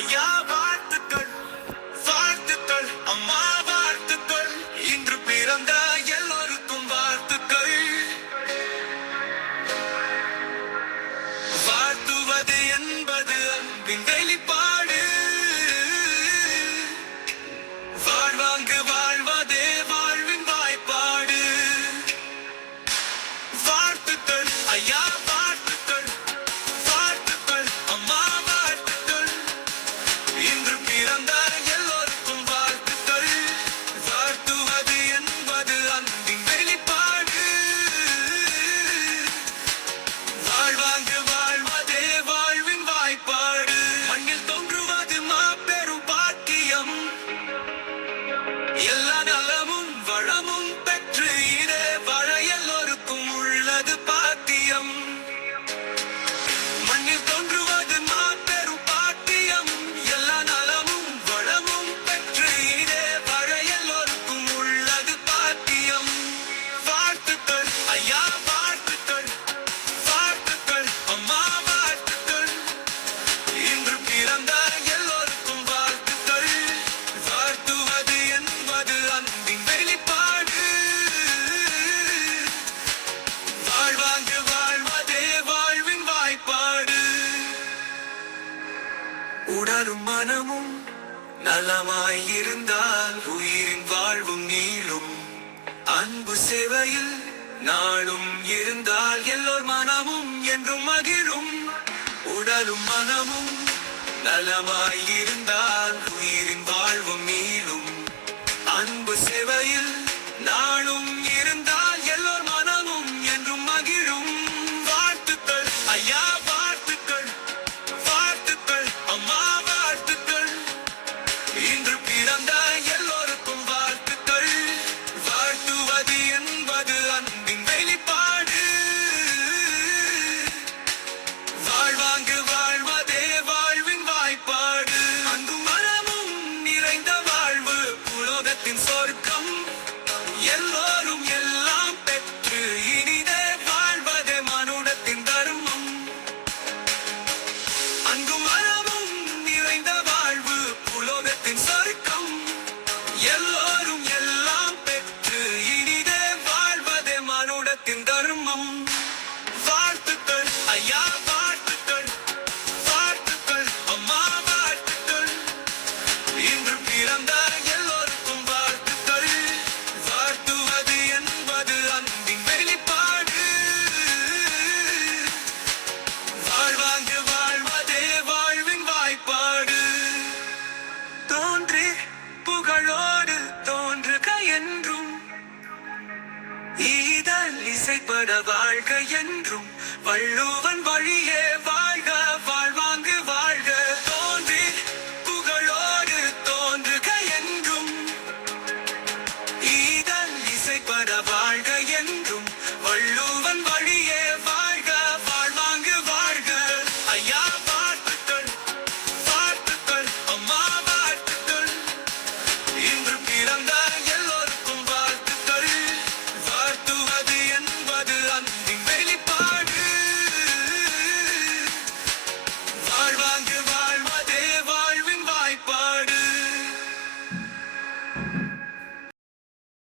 ஐயா வாழ்த்துக்கள், வாழ்த்துக்கள் அம்மா வாழ்த்துக்கள். இன்று பிறந்த எல்லோருக்கும் வாழ்த்துக்கள். வாழ்த்துவது என்பது அன்பின் வெளிப்பாடு. வாழ்வாங்கு வாழ்வதே வாழ்வின் வாய்ப்பாடு. வாழ்த்துக்கள் ஐயா வாழ்த்துக்கள், வாழ்த்துக்கள் அம்மா வாழ்த்துக்கள். இன்று பிறந்த எல்லோருக்கும் வாழ்த்துக்கள். வாழ்த்துவது என்பது அன்பின் வெளிப்பாடு. வாழ்வாங்கு வாழ்வதே வாழ்வின் வாய்ப்பாடு. மண்ணில் தோன்றுவது மாபெரும் பாக்கியம். எல்லா நலமும் வளமும் பெற்று இதே வாழ எல்லோருக்கும் உள்ளது பாக்கியம். மண்ணில் தோன்றுவது மாபெரும் பாக்கியம். எல்லா நலமும் வளமும் பெற்று இதே வாழ எல்லோருக்கும் உள்ளது பாக்கியம். வாழ்த்துக்கள் ஐயா வாழ்த்துக்கள், வாழ்த்துக்கள் அம்மா வாழ்த்துக்கள். இன்று பிறந்த எல்லோருக்கும் வாழ்த்துக்கள். வாழ்த்துவது என்பது அன்பின் வெளிப்பாடு. வாழ்வாங்கு வாழ்வதே வாழ்வின் வாய்ப்பாடு. உடலும் மனமும் நலமாயிருந்தால் உயிரின் வாழ்வும் நீளும். அன்பு சேவையில் நாளும் இருந்தால் எல்லோர் மனமும் என்றும் மகிழும். உடலும் மனமும் நலமாயிருந்தால் உயிரின் வாழ்வும் நீளும். அன்பு சேவையில் நாளும் இருந்தால் எல்லோர் மனமும் என்றும் மகிழும். வாழ்த்துக்கள் ஐயா வாழ்த்துக்கள், வாழ்த்துக்கள் அம்மா வாழ்த்துக்கள். இன்று பிறந்த எல்லோருக்கும் வாழ்த்துக்கள். வாழ்த்துவது என்பது அன்பின் வெளிப்பாடு. வாழ்வாங்கு வாழ்வதே வாழ்வின் வாய்ப்பாடு. அன்பும் மனமும் நிறைந்த வாழ்வு உலகத்தின் சொர்க்கம். எல்லோரும் எல்லாம் பெற்று இனிதே வாழ்வதே மனுடத்தின் தர்மம். அன்பும் மனமும் நிறைந்த வாழ்வு உலகத்தின் சொர்க்கம். எல்லோரும் எல்லாம் பெற்று இனிதே வாழ்வதே மனுடத்தின் தர்மம். வாழ்த்துக்கள் ஐயா வாழ்த்துக்கள், வாழ்த்துக்கள் அம்மா வாழ்த்துக்கள். இன்று பிறந்த எல்லோருக்கும் வாழ்த்துக்கள். வாழ்த்துவது என்பது அன்பின் வெளிப்பாடு. வாழ்வாங்கு வாழ்வதே வாழ்வின் வாய்ப்பாடு. தோன்றி புகழோடு தோன்றுக என்றும், ஈதல் இசைப்பட வாழ்க என்றும் வள்ளுவ